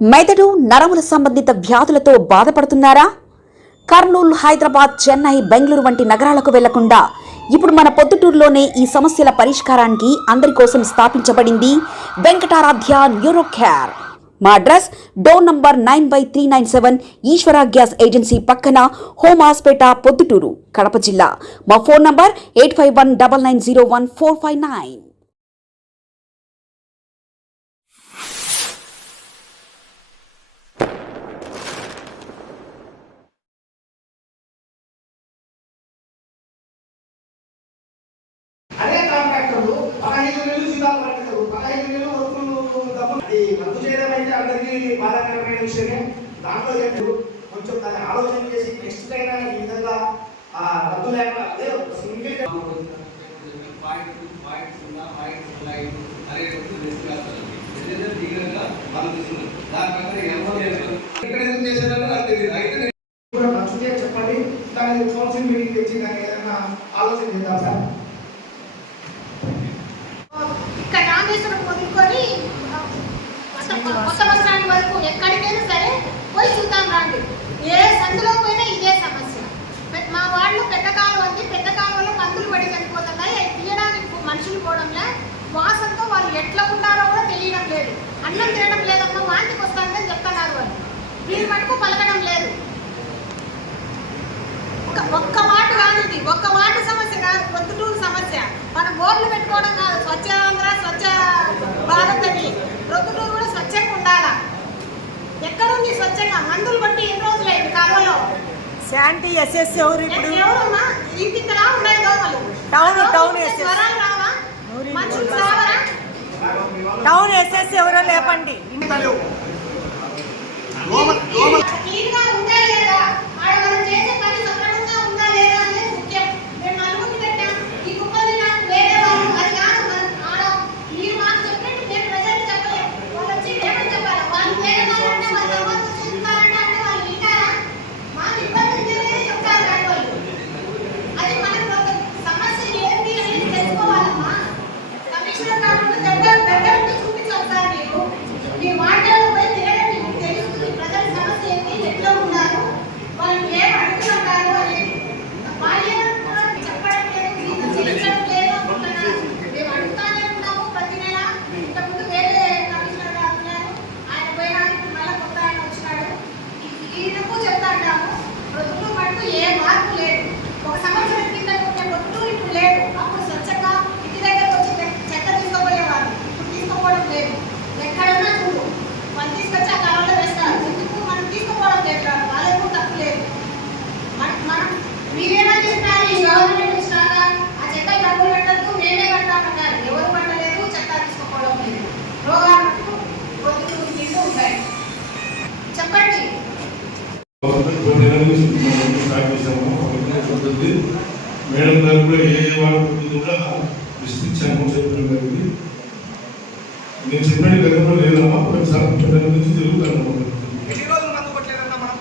మెదడు నరముల సంబంధిత వ్యాధులతో బాధపడుతున్నారా? కర్నూలు, హైదరాబాద్, చెన్నై, బెంగళూరు వంటి నగరాలకు వెళ్లకుండా ఇప్పుడు మన పొద్దుటూరులోనే ఈ సమస్యల పరిష్కారానికి అందరి కోసం స్థాపించబడింది వెంకటారాధ్య న్యూరో కేర్. మా అడ్రస్ డోర్ నంబర్ 9/397 ఈశ్వర గ్యాస్ ఏజెన్సీ పక్కన, హోమాస్పేట, పొద్దుటూరు, కడప జిల్లా. మా ఫోన్ నంబర్ 8519901459. అదే కాంట్రాక్టర్లు 15 నెలలు జీతాలు పడతారు. 15 నెలలు వర్కులు అది రద్దు చేయడం అయితే అందరికీ బాధాకరమైన విషయమే. దాంట్లో చెప్పారు కొంచెం దాన్ని ఆలోచన చేసి నెక్స్ట్ అయినా ఈ విధంగా రద్దు లేకుండా అదే సింగిల్ చెప్పండి. దాన్ని కౌన్సిల్ మీటింగ్ తెచ్చి దాన్ని ఏదైనా ఆలోచన చేద్దాం సార్. వదులుకొని కొత్త సంవత్సరానికి వరకు ఎక్కడికైనా సరే పోయి చూద్దాం రండి. ఏ సందులో పోయినా ఇదే సమస్య. మా వాళ్ళు పెద్ద కాలువలో మందులు పడి చనిపోతున్నాయి. అవి తీయడానికి మనుషులు పోవడంలే. వాసనతో వాళ్ళు ఎట్లా ఉంటారో కూడా తెలియడం లేదు. అన్నం తినడం లేదమ్మా, వాంతికి వస్తుందని చెప్తున్నారు వాళ్ళు. వీరి మటుకు పలకడం లేదు. ఒక్క మాట కానిది, ఒక్క మాట సమస్య కాదు, పొద్దుటూరు సమస్య. మనం బోర్లు పెట్టుకోవడం కాదు, స్వచ్ఛ ఆంధ్ర, స్వచ్ఛ భారత్ అని. పొద్దుటూరు కూడా స్వచ్ఛంగా ఉండాలా. ఎక్కడుంది స్వచ్ఛంగా? మందులు బట్టి ఎన్ని రోజులైంది కాలువలో. శాంతి ఎస్ఎస్ ఎవరు ఇప్పుడు? ఎవరమ్మా? ఇంటికి రా ఉన్నాయి దోమలు. టౌన్ ఎస్ఎస్ జ్వరాలు రావా? మనుషులు సావరా? టౌన్ ఎస్ఎస్ ఎవరో లేపండి. క్లీన్గా ఉందా లేదా, ఆడ మనం చేసే పని సక్రమంగా ఉందా లేదా అనేది ముఖ్యం. మేము నలుగురిని పెట్టాం. ఈ కుక్కల్ని నాకు వేరే వాళ్ళు అది కాదు. ఆడ మీరు మాకు చెప్పినట్టు మేము ప్రజలు చెప్పలేము. వాళ్ళు వచ్చి ఏమని చెప్పాలి? వాళ్ళు వేరే వాళ్ళంటే వాళ్ళు తర్వాత చెప్తారంటే అంటే వాళ్ళు వింటారా? మాకు ఇబ్బంది ఉంటేనే చెప్తారు కానీ వాళ్ళు. అది మనకు ఒక సమస్య ఏంటి అనేది తెలుసుకోవాలమ్మా. కమిషనర్ కాకుండా దగ్గర చూపించాలి సార్. మీరు మీ మాటలు పోయి తిరగండి, మీకు తెలుస్తుంది ప్రజల సమస్య ఏంటి, ఎట్లా ఉన్నారు, వాళ్ళు ఏం అడుగుతున్నారు అని. వాళ్ళు ఏమంటున్నారు చెప్పడం లేదు, మీకు చేయించడం లేదు అనుకుంటున్నారు. మేము అడుగుతానే ఉన్నాము ప్రతి నెల. ఇంతకుముందు వేరే కమిషనర్ గారు ఉన్నారు, ఆయన పోయినానికి మళ్ళీ కొత్త ఆయన వచ్చినాడు. ఈయనకు చెప్తా ఉంటాము, పొద్దుటూరు మటుకు ఏ మార్పు లేదు. ఒక సంవత్సరం కింద ఉండే పొద్దుటూరు ఇప్పుడు లేదు. అప్పుడు స్వచ్ఛంగా ఇంటి దగ్గరకు వచ్చి చెత్త తీసుకుపోయేవారు, ఇప్పుడు తీసుకోవడం లేదు. ఎక్కడన్నా చూడు, వాళ్ళు తీసుకొచ్చి ఆ కాలంలో వేస్తారు. ఎందుకు మనం తీసుకుపోవడం లేదు? వాళ్ళకు తప్పు లేదు. మనం మీరేనా చేస్తున్నారు? ఈ గవర్నమెంట్ ఇచ్చినాక ఆ చెత్త డబ్బులు పెట్టద్దు, మేమే కట్టామన్నారు. ఎవరు పట్టలేదు, చెత్త తీసుకుపోవడం లేదు. రోగాలు పొద్దుటూరు నిండు ఉంటాయి. చెప్పండి. మేడం గారు కూడా ఏ వాళ్ళకి కూడా విస్తరించాము చెప్పడం జరిగింది. నేను చెప్పిన గతంలో లేదమ్మా, కొన్నిసార్లు నుంచి జరుగుతాను. ఎన్ని రోజులు మందు కొట్టలేదన్నా మనం?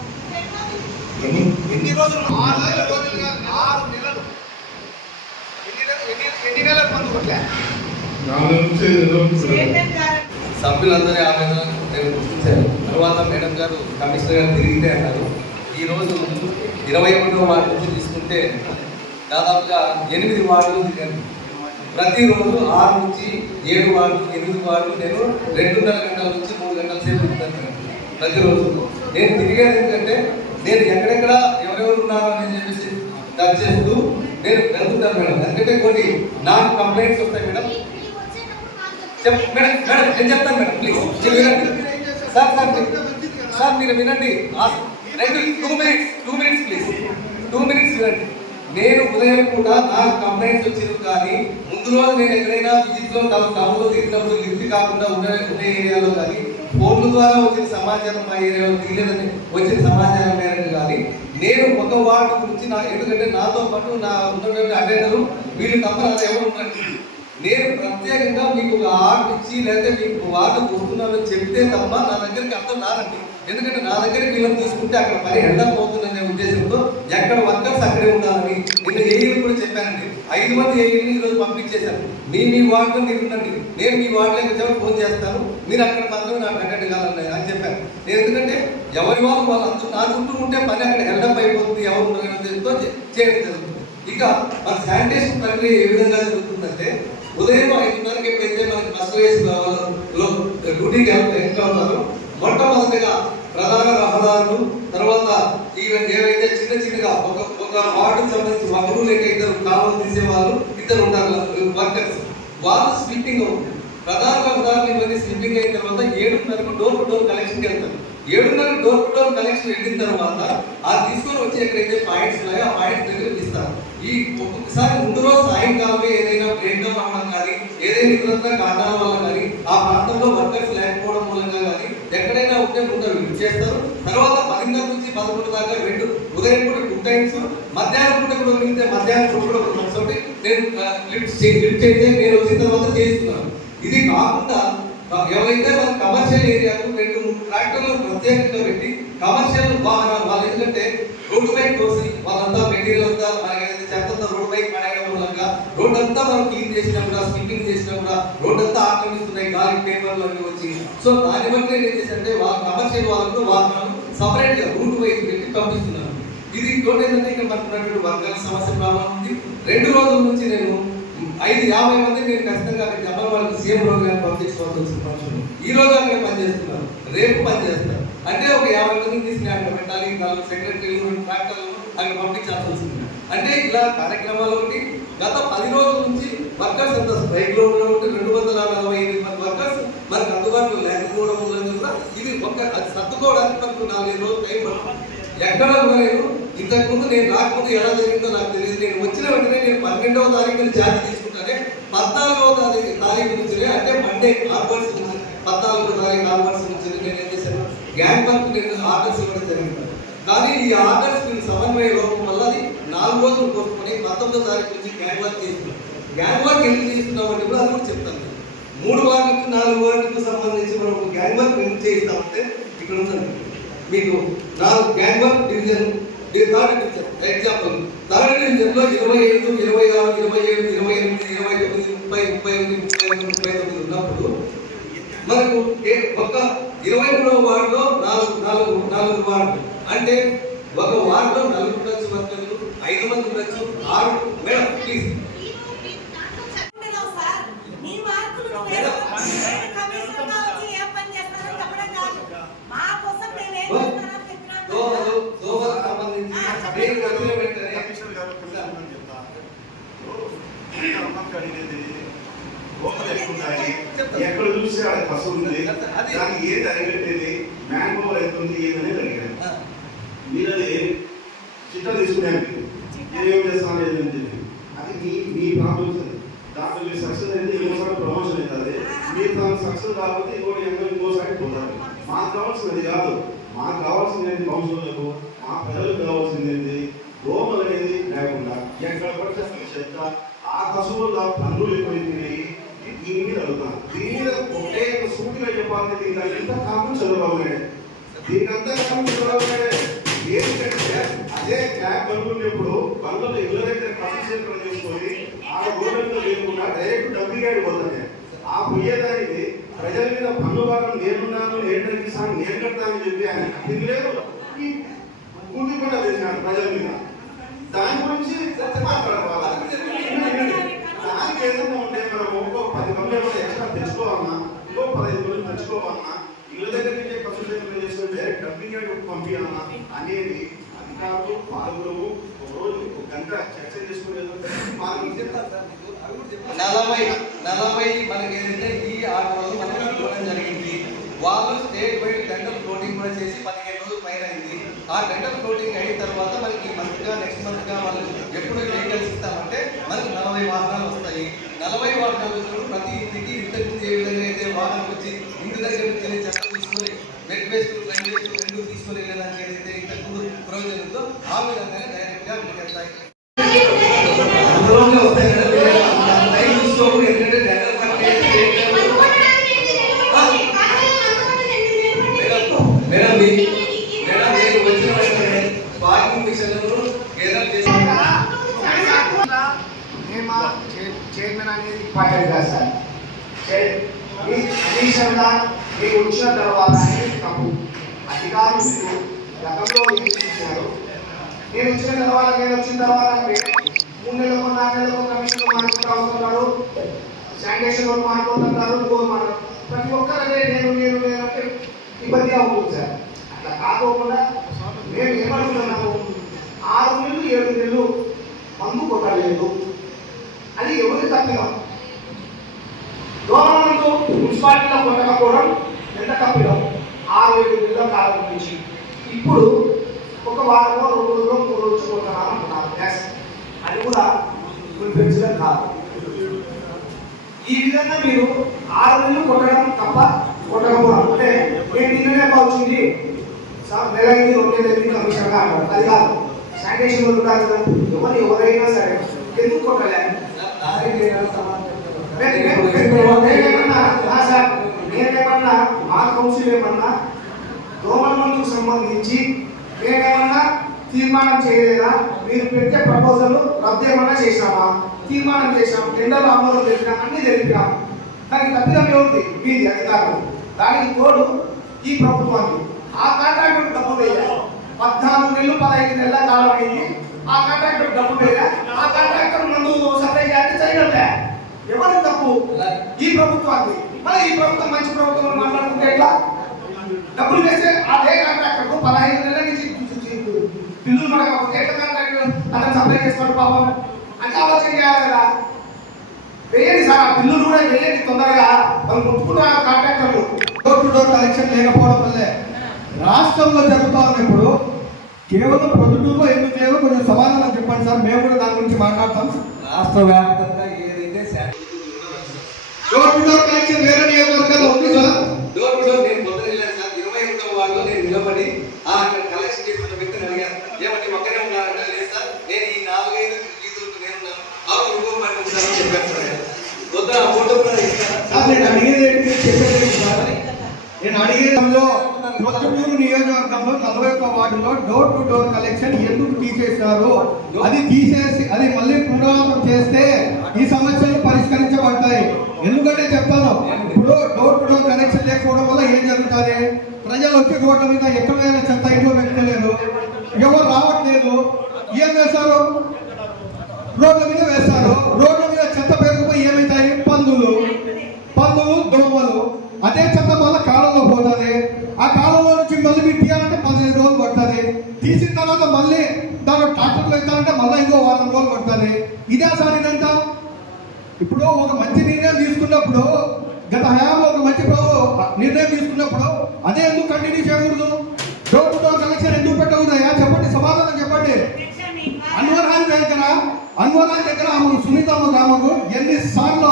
ఎన్ని రోజులు? 6 రోజులుగా 6 నెలలు. ఎన్ని నెలలు మందు కొట్టలే? 4 నుంచి 5 సభ్యులందరి ఆవేదన నేను గుర్తించాను. తర్వాత మేడం గారు, కమిషనర్ గారు తిరిగితే అన్నారు. ఈరోజు 21వ వార్డు నుంచి తీసుకుంటే దాదాపుగా 8 వార్డులు తిరిగాను. ప్రతిరోజు 6 నుంచి 7 వార్డులు, 8 వార్డులు నేను 2.5 గంటల నుంచి 3 గంటల సేపు తిరుగుతాను ప్రతిరోజు. నేను తిరిగేది ఎందుకంటే నేను ఎక్కడెక్కడ ఎవరెవరు ఉన్నారో అని చెప్పేసి టచ్ చేస్తూ నేను వెళ్తుంటాను మేడం. ఎందుకంటే కొన్ని నాకు కంప్లైంట్స్ వస్తాయి మేడం. మేడం నేను చెప్తాను మేడం, ప్లీజ్ వినండి సార్ మీరు వినండి. 2 మినిట్స్ ప్లీజ్, 2 మినిట్స్ వినండి. నేను ఉదయం కూడా నాకు కంప్లైంట్స్ వచ్చింది, కానీ ముందు రోజు నేను ఎక్కడైనా విజిట్లో టౌన్లో తిరిగినప్పుడు లిఫ్ట్ కాకుండా ఉన్న ఏరియాలో కానీ ఫోన్ల ద్వారా వచ్చిన సమాచారం మా ఏరియాలో తీయలేదని వచ్చిన సమాచారం మేరకు కానీ నేను ఒక వార్డు గురించి ఎందుకంటే నాతో పాటు నా ఉన్నటువంటి అటెండరు వీళ్ళు తప్ప నాతో ఎవరు ఉన్నారు. నేను ప్రత్యేకంగా మీకు ఒక ఆర్డర్ ఇచ్చి లేకపోతే మీకు వార్డు వస్తున్నారని చెప్తే తప్ప నా దగ్గరికి అర్థం రాదండి. ఎందుకంటే నా దగ్గరికి వీళ్ళని తీసుకుంటే అక్కడ పని ఎండకపోతుందనే ఉద్దేశంతో ఎక్కడ వర్కర్స్ అక్కడే ఉండాలని నిన్న ఏఈలు కూడా చెప్పానండి. 5 మంది ఏఈలు ఈరోజు పంపించేశాను. మీ వార్డులో మీరు ఉండండి, నేను మీ వార్డులోకి వచ్చాక ఫోన్ చేస్తాను, మీరు అక్కడ మాత్రం నాకు అటెండ్ కావాలని అని చెప్పాను. ఎవరి వాళ్ళు అందరూ నా చుట్టూ ఉంటే పని అక్కడ హెల్డప్ అయిపోతుంది, ఎవరు ఉండరనే ఉద్దేశంతో చేయడం జరుగుతుంది. ఇక మన శానిటేషన్ ప్రక్రియ ఏ విధంగా జరుగుతుందంటే ఉదయం 5:30కి ఎప్పుడైతే మనకి బస్సు వేసి డ్యూటీకి వెళ్తారో మొట్టమొదటిగా ప్రధాన రహదారులు, తర్వాత ఏవైతే చిన్నగా ఒక వార్డుకు సంబంధించి ఒకరు లేక ఇద్దరు కాలువలు తీసేవాళ్ళు ఇద్దరు ఉంటారు వర్కర్స్, వాళ్ళు స్వీపింగ్ అవుతుంది. ప్రధాన రహదారులు ఇవన్నీ స్వీపింగ్ అయిన తర్వాత 7:30కు డోర్ టు డోర్ కలెక్షన్కి వెళ్తారు. 7:30 డోర్ టు డోర్ కలెక్షన్ వెళ్ళిన తర్వాత ఆ తీసుకొని వచ్చి ఎక్కడైతే పాయింట్స్ ఉన్నాయో ఆ పాయింట్స్ దగ్గర తీస్తారు. ఈ ఒక్కొక్కసారి ముందు రోజు సాయంకాలమే ఏదైనా బ్రేక్ డౌన్ అవ్వడం కానీ ఏదైనా ఇతరత్ర కారణాల వల్ల కానీ ఆ ప్రాంతంలో వర్కర్స్ లేకపోవడం మూలంగా కానీ ఎక్కడైనా ఉంటే ముందు లిఫ్ట్ చేస్తారు. తర్వాత 10:30 నుంచి 11 దాకా ఉదయం పూట 2 టైమ్స్, మధ్యాహ్నం పూట కూడా వెళ్తే మధ్యాహ్నం పూట కూడా ఒకటి నేను లిఫ్ట్ చేస్తే నేను వచ్చిన తర్వాత చేస్తున్నాను. ఇది కాకుండా ఎవరైతే మన కమర్షియల్ ఏరియాకు 2-3 ట్రాక్టర్లు ప్రత్యేకంగా పెట్టి కమర్షియల్ వాహనాలు వాళ్ళు ఎందుకంటే రోడ్డు పైకి కోసి వాళ్ళంతా మెటీరియల్ అంతా మనకి చెత్తంతా రోడ్డు పైకి పడేయడం మూలంగా రోడ్ అంతా మనం క్లీన్ చేసినా కూడా స్వీపింగ్ చేసినా కూడా రోడ్ అంతా ఆక్రమిస్తున్నాయి గాలి పేపర్లు అన్ని వచ్చి. సో దాన్ని బట్టి నేను ఏం చేశానంటే వాళ్ళ కమర్షియల్ వాళ్ళకు వాహనాలు సపరేట్ గా రూట్ వైజ్ పెట్టి పంపిస్తున్నాను. ఇది ఇంకోటి ఏంటంటే ఇక్కడ మనకున్నటువంటి వర్గాల సమస్య ప్రాబ్లం ఉంది. 2 రోజుల నుంచి నేను 50 మంది నేను ఖచ్చితంగా అక్కడ జమ్మల వాళ్ళకి సీఎం ప్రోగ్రామ్ పంపించుకోవాల్సి వచ్చిన ఫంక్షన్. ఈ రోజు అక్కడ పనిచేస్తున్నారు, రేపు పనిచేస్తారు. అంటే ఒక 50 మందిని తీసుకుని అక్కడ పెట్టాలి, 4 సెక్రటరీలు, ట్రాక్టర్లు అక్కడ పంపించాల్సి వస్తుంది. అంటే ఇలా కార్యక్రమాలు ఒకటి. గత 10 రోజుల నుంచి వర్కర్స్ అంతా స్ట్రైక్ లో ఉండడం, 248 మంది వర్కర్స్ మనకు అందుబాటులో లేకపోవడం మూలంగా కూడా ఇది అది సర్దుకోవడానికి మనకు 4-5 రోజులు టైం పడుతుంది. ఎక్కడ కూడా నేను ఇంతకుముందు నేను రాకముందు ఎలా జరిగిందో నాకు తెలియదు. నేను వచ్చిన వెంటనే నేను 12వ తారీఖున ఛార్జ్ తీసుకుంటానే 14వ తారీఖు నుంచి అంటే మండే ఆర్డర్స్ 14వ తారీఖు ఆర్డర్స్ నుంచి నేను ఏం చేశాను, గ్యాంగ్ వర్క్ నేను ఆర్డర్స్ ఇవ్వడం జరిగింది. కానీ ఈ ఆర్డర్స్ సమన్వయ లోపం వల్ల అది 4 రోజులు కోసుకొని 19వ తారీఖు నుంచి గ్యాంగ్ వర్క్ చేస్తున్నాను. గ్యాంగ్ వర్క్ ఎందుకు చేస్తున్నామంటే కూడా అది కూడా చెప్తాను. 3 వార్డులకు 4 వార్డులకు సంబంధించి మనం గ్యాంగ్ వర్క్ ఎందుకు చేయిస్తామంటే ఇక్కడ ఉందండి మీకు 4 gang work division, third division example third division లో 25, 26, 27, 28, 29, 30, 31, 39 ఉన్నప్పుడు మనకు ఒక 23వ వార్డులో 4 వార్డులు అంటే ఒక వార్డులో 4 ఉండొచ్చు, వర్కర్లు 5 మంది ఉండొచ్చు, 6 మేడం ప్లీజ్ ఎక్కడ చూస్తే అది పశువు ఉంది, దానికి ఏది అరిగట్టేది, మ్యాన్ పవర్ ఎంత ఉంది ఏదనేది అడిగాను. మీరు అది చిట్టా తీసుకున్నాను, ఏం చేస్తాను ఏదంటే అది మీ ప్రాబ్లమ్స్. దాంట్లో మీరు సక్సెస్ అయితే ఇంకోసారి ప్రమోషన్ అవుతుంది, మీరు దానికి సక్సెస్ కాకపోతే ఇంకోసారి పోతారు. మాకు కావాల్సింది కాదు, మాకు కావాల్సింది ఏంటి, కౌన్సిలర్లకు మా ప్రజలకు కావాల్సింది ఏంటి, దోమలు అనేది లేకుండా ఎక్కడ పడితే చెత్త ఆ పశువుల్లో పన్నులు ఎక్కువైపోయినాయి. దీని మీద అడుగుతాను, దీని మీద ఒకటే సూటిగా చెప్పాలంటే దీనికి ఎంత కాలం చదవబాబు నాయుడు, దీనికి అంతా కాలం చదవబాబు నాయుడు. ఏంటంటే అదే క్యాబ్ పనుకున్నప్పుడు పనులలో ఇళ్ళ దగ్గర ఖర్చు సేకరణ చేసుకొని ఆ గవర్నమెంట్ లేకుండా డైరెక్ట్ డబ్బులు పోతాయి. ఆ పోయేదానికి ప్రజల మీద పన్ను భాగం నేనున్నాను, నేను తగ్గిస్తాను, నేను కడతానని చెప్పి ఆయన ఇది లేదు కూలి కూడా వేసినాడు ప్రజల మీద. దాని గురించి మాట్లాడాలి. దానికి ఏదైనా ఉంటే మనం ఇంకో 10 మంది ఎక్స్ట్రా తెచ్చుకోవాలన్నా, ఇంకో 15 మంది తెచ్చుకోవాలన్నా, ఇళ్ళ దగ్గర నుంచే ఖర్చు సేకరణ చేసుకొని డైరెక్ట్ డబ్బింగ్ పంపించాలన్నా అనేది అధికారులు పాల్గొనము. ఒక రోజు 1 గంట చర్చ చేసుకునే 40 మనకి ఏంటంటే ఈ ఆటోలు మనకి ఇవ్వడం జరిగింది. వాళ్ళు స్టేట్ వైడ్ టెండర్ ఫ్లోటింగ్ కూడా చేసి 15 రోజులు పైన అయింది. ఆ టెండర్ ఫ్లోటింగ్ అయిన తర్వాత మనకి ఈ మంత్గా నెక్స్ట్ మంత్గా వాళ్ళు ఎప్పుడు వెహికల్స్ ఇస్తామంటే మనకి 40 వాహనాలు వస్తాయి. 40 వాహనాలు వచ్చినప్పుడు ప్రతి ఇంటికి ఇంతకుముందు ఏ విధంగా అయితే వాహనం వచ్చి ఇంటి దగ్గర నుంచి చెత్త తీసుకొని వెట్ వేస్ట్ డ్రై వేస్ట్ 2 తీసుకొని వెళ్ళడానికి ఏదైతే ఇంతకుముందు ప్రయోజనం ఉందో ఆ విధంగా డైరెక్ట్గా మీకు వెళ్తాయి. చైర్మన్ అనేది ఇంపార్టెంట్ కాదు సార్. అడిషనల్గా మీకు వచ్చిన తర్వాత తప్పు అధికారులు నేను వచ్చిన తర్వాత నేను వచ్చిన తర్వాత 3 నెలలకు 4 నెలలకు కమిషన్లు మార్చుకుంటూ వస్తున్నారు, శానిటేషన్ వాళ్ళు మాట్లాడుతున్నారు, ప్రతి ఒక్కరే నేను అంటే ఇబ్బందిగా ఉంటుంది సార్. అట్లా కాకోకుండా మేము ఏమనుకున్నాము, 6 నెలలు 7 నెలలు మందు కొట్టలేదు, అది ఎవరి తప్పిదం? గవర్నమెంట్ మున్సిపాలిటీలో కొట్టకపోవడం ఎంత తప్పిదం? 6-7 నెలల కాలం నుంచి ఇప్పుడు ఒక వారమో 2 రోజులు 3 రోజులు కొట్టాలంటున్నారు గ్యాస్. అది కూడా పెంచడం కాదు. ఈ విధంగా మీరు 6 నెలలు కొట్టడం తప్ప కొట్టకపోవడం అంటే నేను నిన్ననే వచ్చింది సార్, నెల 2 నెలలు కమిషన్గా అంటారు. అది కాదు, శానిటేషన్ వాళ్ళు ఉంటారు కదా, ఎవరైనా సరే ఎందుకు కొట్టలే? నేనేమన్నా మా కౌన్సిల్ ఏమన్నా దోమల మందుకు సంబంధించి నేనేమన్నా తీర్మానం చేయలేదా? మీరు పెట్టే ప్రపోజల్ రద్దు ఏమన్నా చేసినామా? తీర్మానం చేసినాం, టెండర్లు ఆమోదం తెలిపినాం, అన్ని తెలిపినాం. దానికి తప్పిదం ఏముంది? మీది అధికారులు. దానికి తోడు ఈ ప్రభుత్వానికి ఆ కాంట్రాక్టర్ డబ్బు వేయాలి. 14 నెలలు 15 నెలల కాలం అయింది, ఆ కాంట్రాక్టర్ డబ్బు వేయాలి. ఆ కాంట్రాక్టర్ మందు సప్లై చేయాలి, చేయగలలే. ఎవరి తప్పు? ఈ ప్రభుత్వాన్ని. మరి ఈ ప్రభుత్వం మంచి ప్రభుత్వం మాట్లాడుకుంటే ఎట్లా? డబ్బులు వేస్తే అదే కాంట్రాక్టర్ 15 నెలల నుంచి బిల్లులు పడకపోతే ఎట్లా కాంట్రాక్టర్ అతను సప్లై చేస్తాడు? పాపం అంటే ఆలోచన చేయాలి కదా. వేయండి సార్, ఆ బిల్లులు కూడా వేయండి తొందరగా. వాళ్ళు ముట్టుకున్న కాంట్రాక్టర్లు డోర్ టు డోర్ కలెక్షన్ లేకపోవడం వల్లే రాష్ట్రంలో జరుగుతా ఉన్నప్పుడు కేవలం ప్రొద్దుటూరులో ఎందుకు లేవో కొంచెం సమాధానం చెప్పండి సార్, మేము కూడా దాని గురించి మాట్లాడతాం. రాష్ట్ర వ్యాప్తంగా ఏదైతే డోర్ టు డోర్ కలెక్షన్ వేరే నియోజకవర్గాల్లో ఉంది సార్. డోర్ టు డోర్ నేను పొద్దున వెళ్ళాను సార్, 21వ వార్డులో నేను నిలబడి అక్కడ కలెక్షన్ చేస్తున్న వ్యక్తిని అడిగాను, ఏమంటే ఒక్కనే ఉన్నారంటే లేదు సార్, నేను ఈ 4-5 రీతులతో నేనున్నాను, ఆకు రూపం పట్టుకుంటానని చెప్పాను సార్. వద్ద ఆ ఫోటో కూడా సార్ నేను అడిగేది ఏంటి చెప్పేది సార్, నేను అడిగేదంలో ప్రొద్దుటూరు నియోజకవర్గంలో 41వ వార్డులో డోర్ టు డోర్ కలెక్షన్ ఎందుకు తీసేశారు? అది తీసేసి అది మళ్ళీ పునరావృతం చేస్తే ఈ సమస్యలు పరిష్కరించబడతాయి. ఎందుకంటే చెప్తాను, ఇప్పుడు డోర్ టు డోర్ కనెక్షన్ లేకపోవడం వల్ల ఏం జరుగుతుంది? ప్రజలు వచ్చి రోడ్ల మీద ఎక్కడైనా చెత్త ఇంట్లో పెట్టుకోలేదు, ఎవరు రావట్లేదు, ఏం వేస్తారు? రోడ్ల మీద వేస్తారు. రోడ్ల మీద చెత్త పేరుకుపోయి ఏమవుతాయి? పందులు, దోమలు. అదే చెత్త మళ్ళీ కాలంలో పోతుంది. ఆ కాలంలో నుంచి మళ్ళీ మీరు తీయాలంటే 15 రోజులు పడుతుంది. తీసిన తర్వాత మళ్ళీ దాని ట్రాక్టర్లు వేస్తారంటే మళ్ళీ ఇంకో 1 వారం రోజులు పడుతుంది. ఇదే సార్ ఇదంతా. ఇప్పుడు ఒక మంచి నిర్ణయం తీసుకున్నప్పుడు, గత హయాంలో ఒక మంచి నిర్ణయం తీసుకున్నప్పుడు అదే ఎందుకు కంటిన్యూ చేయకూడదు? డోర్ టు డోర్ కలెక్షన్ ఎందుకు పెట్టకూడదయా? చెప్పండి, సమాధానం చెప్పండి. అన్వర్ రాజ్ దగ్గర ఆమె సునీతమ్మ గ్రామకు ఎన్నిసార్లు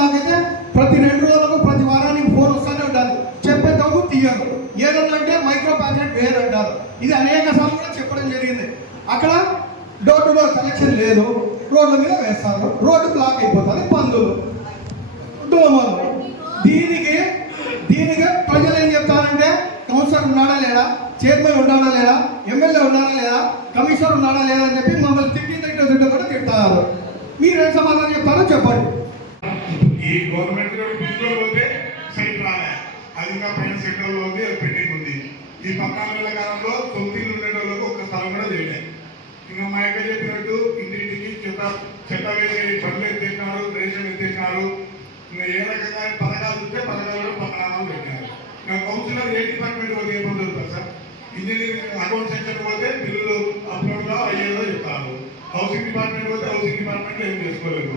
నాకైతే ప్రతి 2 రోజులకు ప్రతి వారానికి ఫోన్ వస్తూనే ఉంటారు. చెప్పేటప్పుడు తీయరు. ఏదంటే మైక్రో ప్యాకెట్ వేరంటారు. ఇది అనేక సార్లు కూడా చెప్పడం జరిగింది. అక్కడ డోర్ టు డోర్ కలెక్షన్ లేదు, రోడ్ల మీద వేస్తారు, రోడ్డు బ్లాక్ అయిపోతుంది, పందులు, దోమలు. దీనికి ప్రజలు ఏం చెప్తారంటే కౌన్సిలర్ ఉన్నాడా లేడా, చైర్మన్ ఉన్నాడా లేడా, ఎమ్మెల్యే ఉన్నాడా లేదా, కమిషనర్ ఉన్నాడా లేదా అని చెప్పి మమ్మల్ని తిట్టి కూడా తిడతారు. మీరేం సమాధానం చెప్తారో చెప్పండి. ఈ గవర్నమెంట్ పోతే సైట్ రాలే, అది ఇంకా పైన సెంటర్ లో ఉంది, అది పెండింగ్ ఉంది. ఈ 14 నెలల కాలంలో 9 ఉండేట వాళ్ళకు ఒక స్థలం కూడా చేయలేదు. ఇంకా మా యొక్క చెప్పినట్టు ఇంటింటికి చెత్త వేసే పనులు ఎత్తేసినారు, రేషన్ ఎత్తేసినారు. ఇంకా ఏ రకంగా పథకాలు ఉంటే పథకాలు పథకాలు పెట్టినారు. ఇంకా కౌన్సిలర్ ఏ డిపార్ట్మెంట్ పోతే ఏ పనులు దొరుకుతారు సార్? ఇంజనీరింగ్ అకౌంట్ సెక్షన్ పోతే బిల్లులు అప్లోడ్గా అయ్యేదో చెప్తారు. హౌసింగ్ డిపార్ట్మెంట్ పోతే హౌసింగ్ డిపార్ట్మెంట్ ఏం చేసుకోలేదు.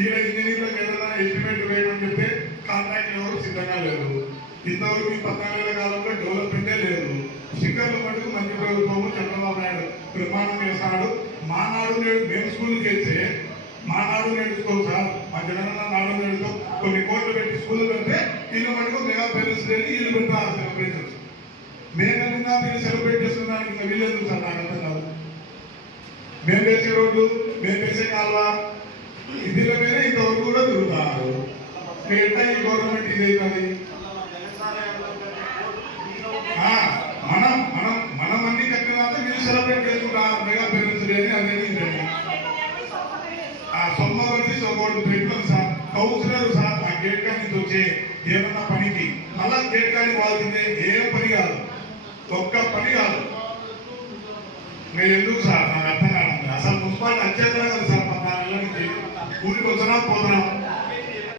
ఇంజనీర్లకు ఏదైనా ఎస్టిమేట్ వేయమని చెప్తే కాంట్రాక్ట్ ఎవరు సిద్ధంగా లేదు. ఇంతవరకు ఈ 14 నెలల కాలంలో డెవలప్మెంటే లేదు. శిఖర్ల మటుకు మంచి ప్రభుత్వము చంద్రబాబు నాయుడు నిర్మాణం చేస్తాడు. మా నాడు నేడు మేము స్కూల్ చేస్తే మా నాడు నేడు స్కూల్ సార్, మా జగనన్న నాడు నేడుతో కొన్ని కోట్లు పెట్టి స్కూల్ పెడితే ఇల్లు మటుకు మెగా పేరెంట్స్ డే ఇల్లు పెడతారు సెలబ్రేషన్స్. మేఘంగా మీరు సెలబ్రేట్ చేసుకున్నానికి ఇంకా వీలేదు సార్, నాకు అర్థం కాదు. మేము వేసే రోడ్లు, మేము వేసే కాలువ, ఇదిల మీద ఇంతవరకు కూడా తిరుగుతారు. ఎట్లా ఈ గవర్నమెంట్ ఇదైతుంది? మనం అన్ని కట్టినాక మీరు సెలబ్రేట్ చేసుకుంటారు మెగా పేరెంట్స్ డే అని. అనేది ఆ సొమ్మ వచ్చి సొమ్మ పెట్టాం సార్. కౌన్సిలర్ సార్ ఆ గేట్ కానీ వచ్చే ఏమన్నా పనికి మళ్ళా గేట్ కానీ వాళ్ళిందే ఏ పని కాదు, ఒక్క పని కాదు. మేము ఎందుకు సార్ నాకు అర్థం కాదు. అసలు మున్సిపాలిటీ అత్యంతరం కదా సార్ 14 నెలల నుంచి కూలికి వచ్చినా పోతున్నాం.